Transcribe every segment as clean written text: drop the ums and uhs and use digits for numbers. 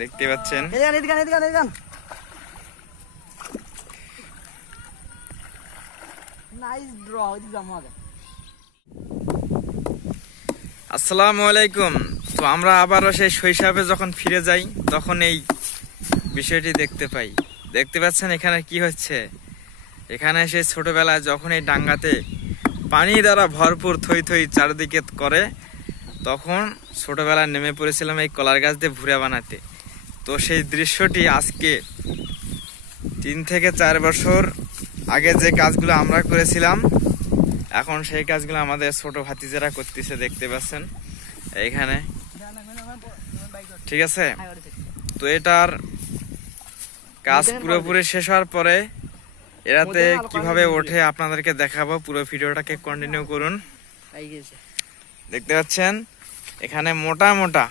দেখতে পাচ্ছেন আসসালামু আলাইকুম। তো আমরা আবারও সেই শৈশবে যখন ফিরে যাই তখন এই বিষয়টি দেখতে পাচ্ছেন এখানে কি হচ্ছে। এখানে সেই ছোটবেলায় যখন এই ডাঙ্গাতে পানি দ্বারা ভরপুর থই থই চারিদিকে করে, তখন ছোটবেলায় নেমে পড়েছিলাম এই কলার গাছ দিয়ে ভুড়া বানাতে। তো সেই দৃশ্যটি আজকে 3 থেকে 4 বছর আগে যে কাজগুলো আমরা করেছিলাম, এখন সেই কাজগুলো আমাদের ছোট ভাতিজারা করতেছে, দেখতে পাচ্ছেন এইখানে। ঠিক আছে, তো এটার কাজ পুরোপুরি শেষ হওয়ার পরে এরাতে কিভাবে ওঠে আপনাদেরকে দেখাবো। পুরো ভিডিওটাকে কন্টিনিউ করুন। দেখতে পাচ্ছেন এখানে মোটা মোটা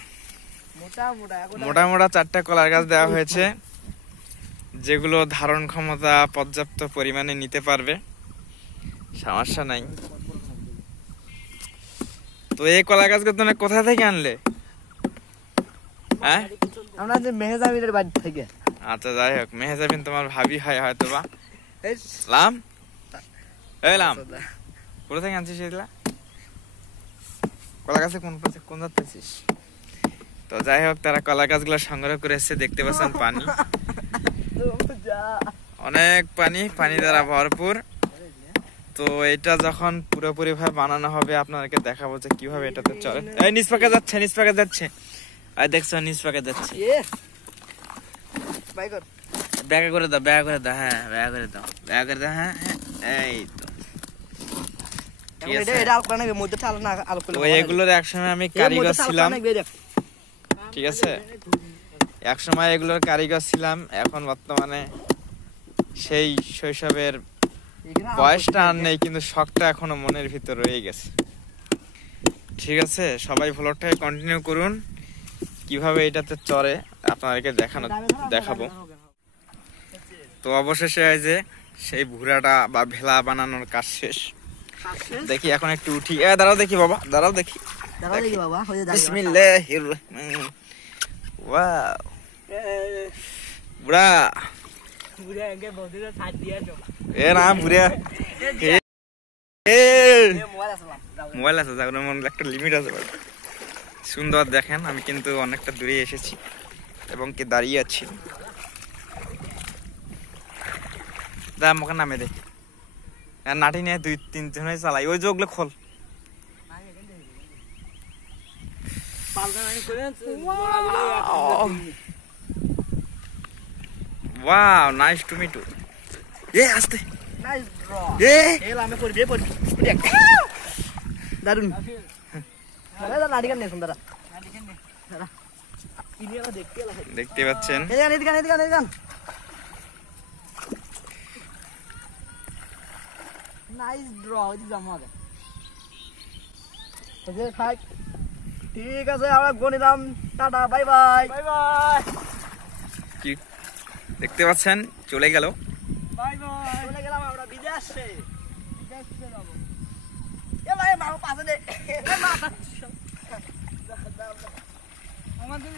4টা কলার গাছ দেওয়া হয়েছে, যেগুলো ধারণ ক্ষমতা পর্যাপ্ত পরিমাণে নিতে পারবে, সমস্যা নাই। তো এই কলা গাছগুলো তুমি কোথা থেকে আনলে? হ্যাঁ, আমরা যে মেহেজাবিনের বাড়ি থেকে। আচ্ছা, যাই হোক, মেহেজাবিন তোমার ভাবি হয় হয়তো বা। লাম কোথা থেকে আনছিস এগুলা? কলা গাছে কোন যাচ্ছিস? তো যাই হোক, তারা কলা গাছগুলো সংগ্রহ করে এসেছে। দেখতে পাচ্ছেন পানি, অনেক পানি দ্বারা ভরপুর। তো এটা যখন পুরোপুরি ভাবে বানানো হবে আপনাদেরকে দেখাবো যে কিভাবে এটাতে চলে। এই নিচ পাকে যাচ্ছে আর দেখছো নিচ পাকে যাচ্ছে। ব্যাগ করে দাও। হ্যাঁ, ব্যাগ করে দাও। হ্যাঁ, এই তো এগুলোর একসময় আমি কারিগর ছিলাম। ঠিক আছে, একসময় এগুলোর কারিগর ছিলাম। এখন বর্তমানে সেই শৈশবের বয়সটা আর নেই, কিন্তু শখটা এখনো মনের ভিতর রয়ে গেছে। ঠিক আছে, সবাই ভ্লগটাকে কন্টিনিউ করুন। কিভাবে এটাতে চড়ে আপনাদেরকে দেখাবো। তো অবশেষে যে সেই ভুড়াটা বা ভেলা বানানোর কাজ শেষ। দেখি এখন একটু উঠি। দাঁড়াও দেখি বাবা, দেখি বিসমিল্লাহির রহমানির। ওয়াও, বুড়া মোবাইল আছে, একটা লিমিট আছে। সুন্দর দেখেন, আমি কিন্তু অনেকটা দূরে এসেছি এবং কি দাঁড়িয়ে আছি। আমাকে নামে দে, নাটি নিয়ে 2-3 জনে চালাই। ওই যে ওগুলো খোল। Wow, nice to meet you. আস্তে দারুন। দেখতে পাচ্ছেন ঠিক আছে, আমরা গনিলাম। Tata, bye bye. কি দেখতে পাচ্ছেন, চলে গেল। চলে গেলাম আমরা বিদেশে। আমাদের